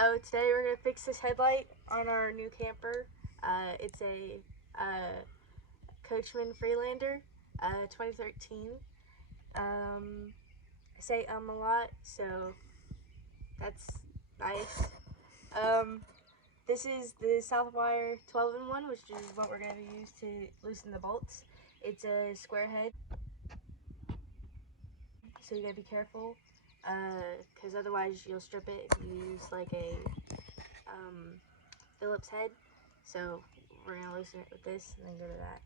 So today we're going to fix this headlight on our new camper. It's a Coachmen Freelander 2013. I say a lot, so that's nice. This is the Southwire 12-in-1, which is what we're going to use to loosen the bolts. It's a square head, so you got to be careful, because otherwise you'll strip it if you use like a Phillips head. So we're going to loosen it with this and then go to that.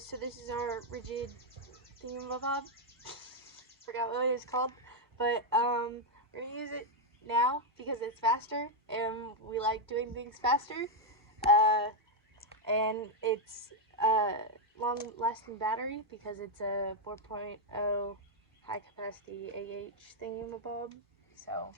So this is our rigid thingamabob. Forgot what it's called, but we're gonna use it now because it's faster and we like doing things faster. And it's long-lasting battery because it's a 4.0 high-capacity AH thingamabob. So.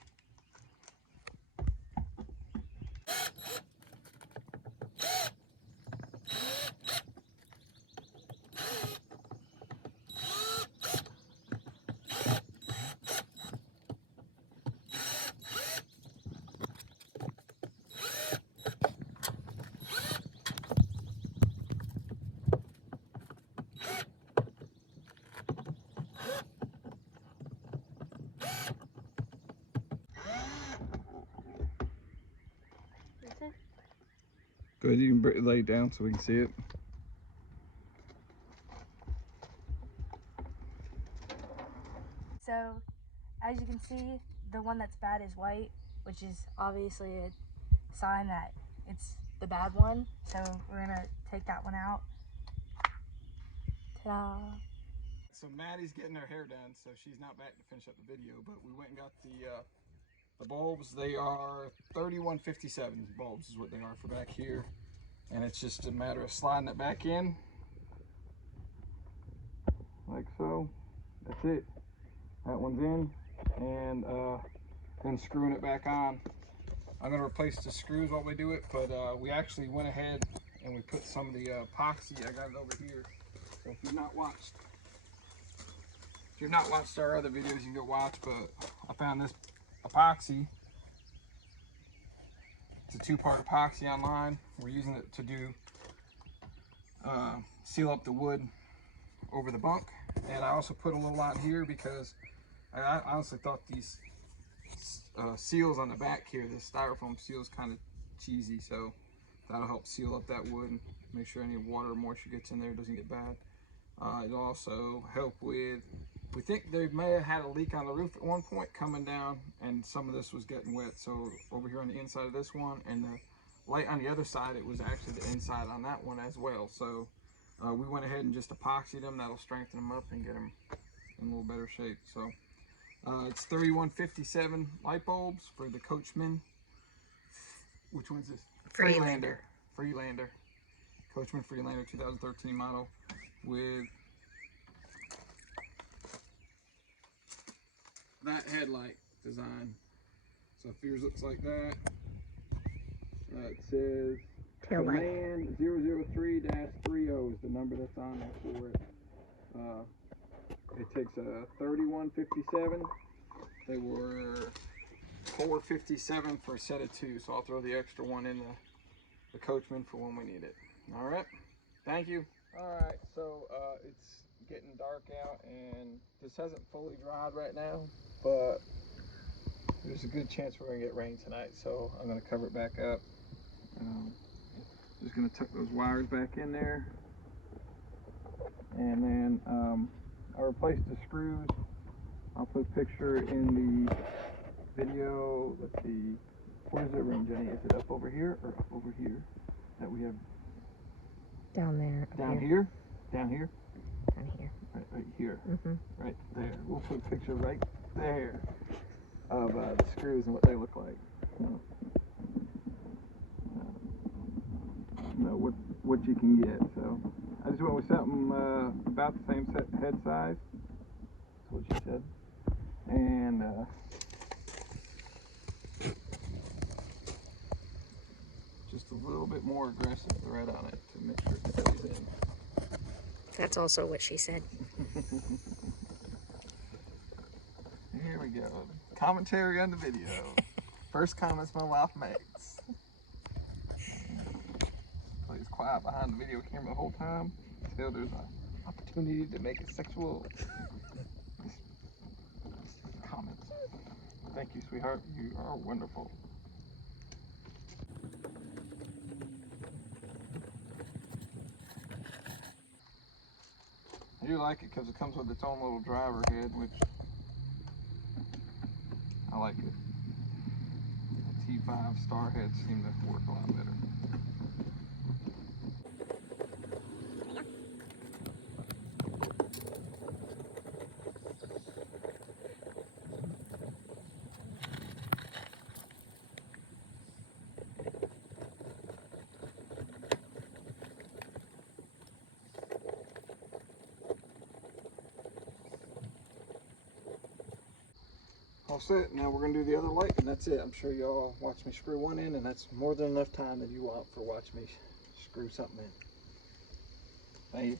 Go ahead, you can lay it down so we can see it. So, as you can see, the one that's bad is white, which is obviously a sign that it's the bad one. So we're gonna take that one out. Ta-da! So Maddie's getting her hair done, so she's not back to finish up the video, but we went and got the bulbs. They are 3157 bulbs is what they are for back here. And it's just a matter of sliding it back in, like so. That's it. That one's in, and then screwing it back on. I'm gonna replace the screws while we do it, but we actually went ahead and we put some of the epoxy. I got it over here. So if you've not watched our other videos, you can go watch. But I found this epoxy. It's a two-part epoxy online. We're using it to do seal up the wood over the bunk, and I also put a little out here because I honestly thought these seals on the back here, the styrofoam seal, is kind of cheesy, so that'll help seal up that wood and make sure any water or moisture gets in there, doesn't get bad. It'll also help with, we think they may have had a leak on the roof at one point coming down, and some of this was getting wet. So over here on the inside of this one, and the light on the other side, it was actually the inside on that one as well. So we went ahead and just epoxied them. That'll strengthen them up and get them in a little better shape. So it's 3157 light bulbs for the Coachmen. Which one's this? Freelander. Coachmen Freelander 2013 model with that headlight design. So if yours looks like that, it says Command 003-30 is the number that's on there for it. It takes a 3157. They were 457 for a set of two, so I'll throw the extra one in the Coachmen for when we need it. All right, thank you. All right, so it's getting dark out, and this hasn't fully dried right now, but there's a good chance we're gonna get rain tonight, so I'm gonna cover it back up. Just gonna tuck those wires back in there, and then I replaced the screws. I'll put a picture in the video. Let's see, where's the ring, Jenny? Is it up over here or up over here that we have? Down there. Down here? Down here? Down here. Right here. Right there. We'll put a picture right there of the screws and what they look like. What you can get. So I just went with something about the same head size. That's what she said. And just a little bit more aggressive thread on it to make sure it stays in. That's also what she said. Here we go. Commentary on the video. First comments my wife makes. Plays quiet behind the video camera the whole time until there's an opportunity to make a sexual comment. Thank you, sweetheart. You are wonderful. I do like it because it comes with its own little driver head, which I like it. The T5 star heads seem to work a lot better. All set. Now we're going to do the other light, and that's it. I'm sure y'all watch me screw one in, and that's more than enough time that you want for watch me screw something in. Thank you.